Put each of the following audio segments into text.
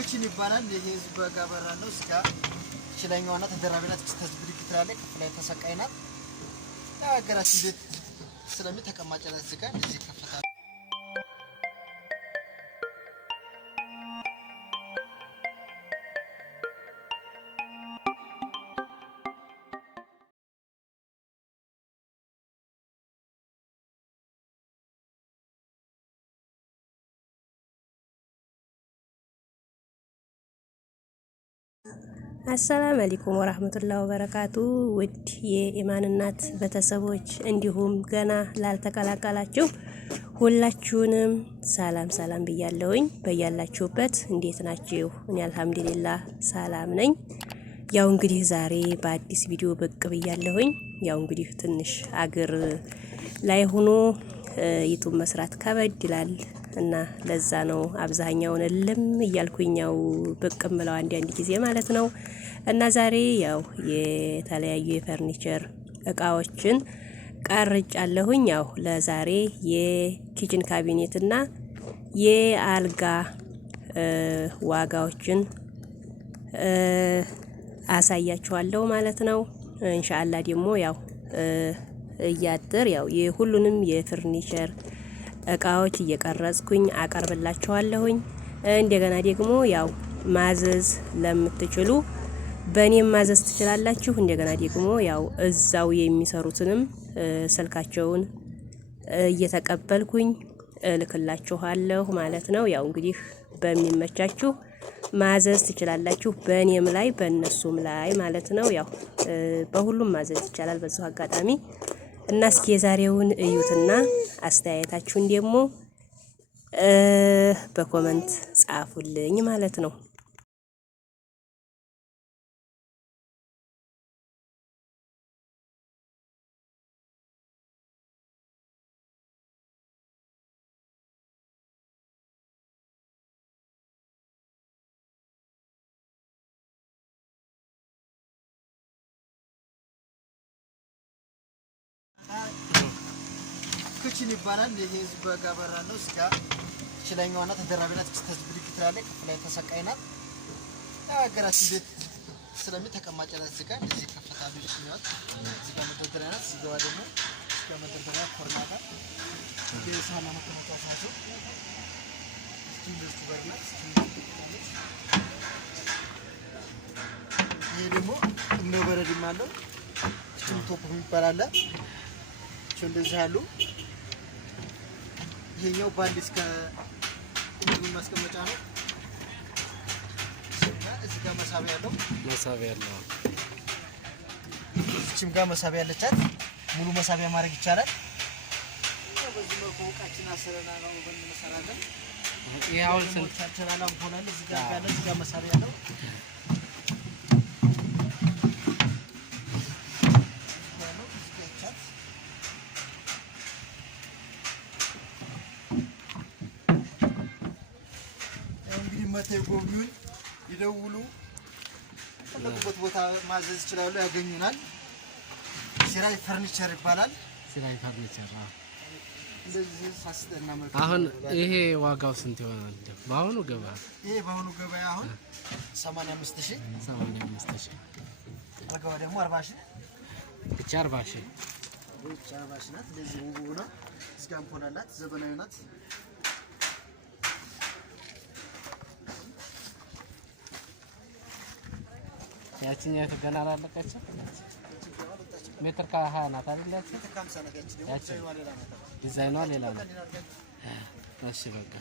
ክችን ይባላል። ይሄ ህዝብ በጋበራ ነው። እስካ ሽላኛውና ተደራቢናት ተዝብሪክ ትላለች። ከፍላይ ተሰቃይናት ያገራችን ቤት ስለምን ተቀማጨለት ዝጋ እዚህ ከፈታ አሰላም አለይኩም ወራህመቱላሂ ወበረካቱ። ውድ የኢማን እናት ቤተሰቦች እንዲሁም ገና ላልተቀላቀላችሁ ሁላችሁንም ሰላም ብያለሁኝ። በያላችሁበት እንዴት ናችሁ? እኔ አልሐምዱሊላህ ሰላም ነኝ። ያው እንግዲህ ዛሬ በአዲስ ቪዲዮ ብቅ ብያለሁኝ። ያው እንግዲህ ትንሽ አገር ላይ ሆኖ ዩቲዩብ መስራት ከበድ ይላል እና ለዛ ነው አብዛኛውን እልም እያልኩኛው ብቅ ምለው አንድ ጊዜ ማለት ነው። እና ዛሬ ያው የተለያዩ የፈርኒቸር እቃዎችን ቀርጫለሁኝ። ያው ለዛሬ የኪችን ካቢኔት እና የአልጋ ዋጋዎችን አሳያችኋለሁ ማለት ነው። ኢንሻአላህ ደግሞ ያው እያደር ያው የሁሉንም የፈርኒቸር እቃዎች እየቀረጽኩኝ አቀርብላችኋለሁኝ። እንደገና ደግሞ ያው ማዘዝ ለምትችሉ በእኔም ማዘዝ ትችላላችሁ። እንደገና ደግሞ ያው እዛው የሚሰሩትንም ስልካቸውን እየተቀበልኩኝ እልክላችኋለሁ ማለት ነው። ያው እንግዲህ በሚመቻችሁ ማዘዝ ትችላላችሁ፣ በእኔም ላይ በእነሱም ላይ ማለት ነው። ያው በሁሉም ማዘዝ ይቻላል በዛው አጋጣሚ እና እስኪ የዛሬውን እዩትና አስተያየታችሁን ደግሞ በኮሜንት ጻፉልኝ ማለት ነው። ክችን ይባላል። ይሄ ህዝብ በጋበራ ነው። እስካ ሽላኛውና ተደራቢናት ተዝብሪክ ትላለች። ከፍላይ ተሰቃይናት ያገራችን ቤት ስለምን ተቀማጨለት ዝጋ እዚህ ከፈታሉ ይችላል። እዚህ ጋር መደርደሪያ ናት። እዚህ ጋር ደግሞ እዚህ ጋር መደርደሪያ ኮርናታ የሳና መቀመጫ ሳሱ ስቲል በርናት ይሄ ደግሞ እነ በረድም አለው። እቺም ቶፕ የሚባል አለ። እንደዚህ አሉ። ይሄኛው ባንድ እስከ ምግብ ማስቀመጫ ነው። እዚህ ጋር መሳቢያ አለው። እቺም ጋር መሳቢያ አለቻት። ሙሉ መሳቢያ ማድረግ ይቻላል። በዚህ መልኩ ዕቃችን አሰረና ነው በእንመሰራለን። ይሄ አሁን ስንቻችላል አምፖላል እዚህ ጋር ያለ እዚህ ጋር መሳቢያ አለው። መተው ጎብኙን፣ ይደውሉ፣ ፈለጉበት ቦታ ማዘዝ ይችላሉ፣ ያገኙናል። ሲራይ ፈርኒቸር ይባላል። ሲራይ ፈርኒቸር እንደዚህ ሳስተና መልኩ። አሁን ይሄ ዋጋው ስንት ይሆናል በአሁኑ ገበያ? ይሄ በአሁኑ ገበያ አሁን 85000 ዋጋው ደግሞ 40000 ብቻ 40000 ናት። እንደዚህ ውብ ነው። እስኪ አምፖል አላት፣ ዘመናዊ ናት። ያቺኛው ገና አላለቀችም። ሜትር ከ20 ናት አይደል? ያቺ ዲዛይኗ ሌላ ነው። እሺ በቃ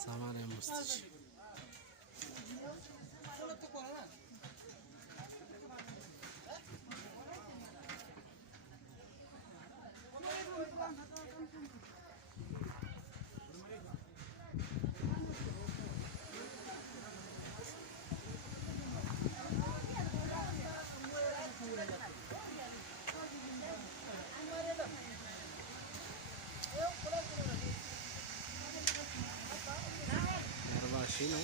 Samara Mustici. ነው።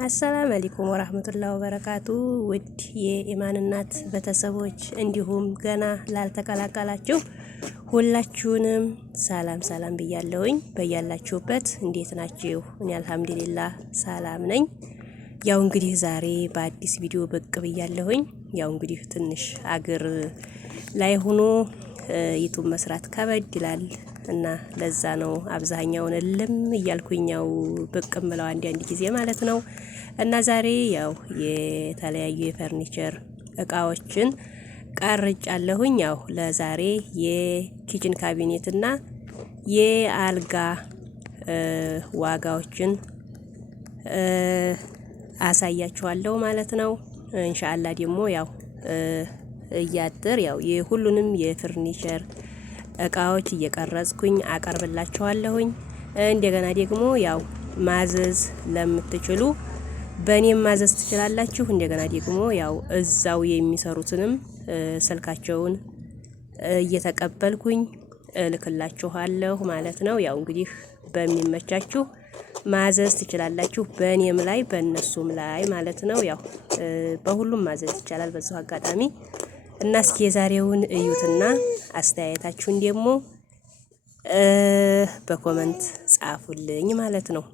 አሰላም አለይኩም ወራህመቱላሂ ወበረካቱ። ውድ የኢማን እናት ቤተሰቦች እንዲሁም ገና ላልተቀላቀላችሁ ሁላችሁንም ሰላም ሰላም ብያለሁኝ። በያላችሁበት እንዴት ናችሁ? እኔ አልሐምዱሊላህ ሰላም ነኝ። ያው እንግዲህ ዛሬ በአዲስ ቪዲዮ ብቅ ብያለሁኝ። ያው እንግዲህ ትንሽ አገር ላይ ሆኖ ዩቱብ መስራት ከበድ ይላል እና ለዛ ነው አብዛኛውን እልም እያልኩኛው ብቅ ምለው አንድ ጊዜ ማለት ነው። እና ዛሬ ያው የተለያዩ የፈርኒቸር እቃዎችን ቀርጫለሁኝ። ያው ለዛሬ የኪችን ካቢኔት እና የአልጋ ዋጋዎችን አሳያችኋለሁ ማለት ነው። ኢንሻአላህ ደግሞ ያው እያደር ያው የሁሉንም የፈርኒቸር እቃዎች እየቀረጽኩኝ አቀርብላችኋለሁኝ። እንደገና ደግሞ ያው ማዘዝ ለምትችሉ በእኔም ማዘዝ ትችላላችሁ። እንደገና ደግሞ ያው እዛው የሚሰሩትንም ስልካቸውን እየተቀበልኩኝ እልክላችኋለሁ ማለት ነው። ያው እንግዲህ በሚመቻችሁ ማዘዝ ትችላላችሁ፣ በእኔም ላይ በእነሱም ላይ ማለት ነው። ያው በሁሉም ማዘዝ ይቻላል በዛው አጋጣሚ እና እስኪ የዛሬውን እዩትና አስተያየታችሁን ደግሞ በኮመንት ጻፉልኝ ማለት ነው።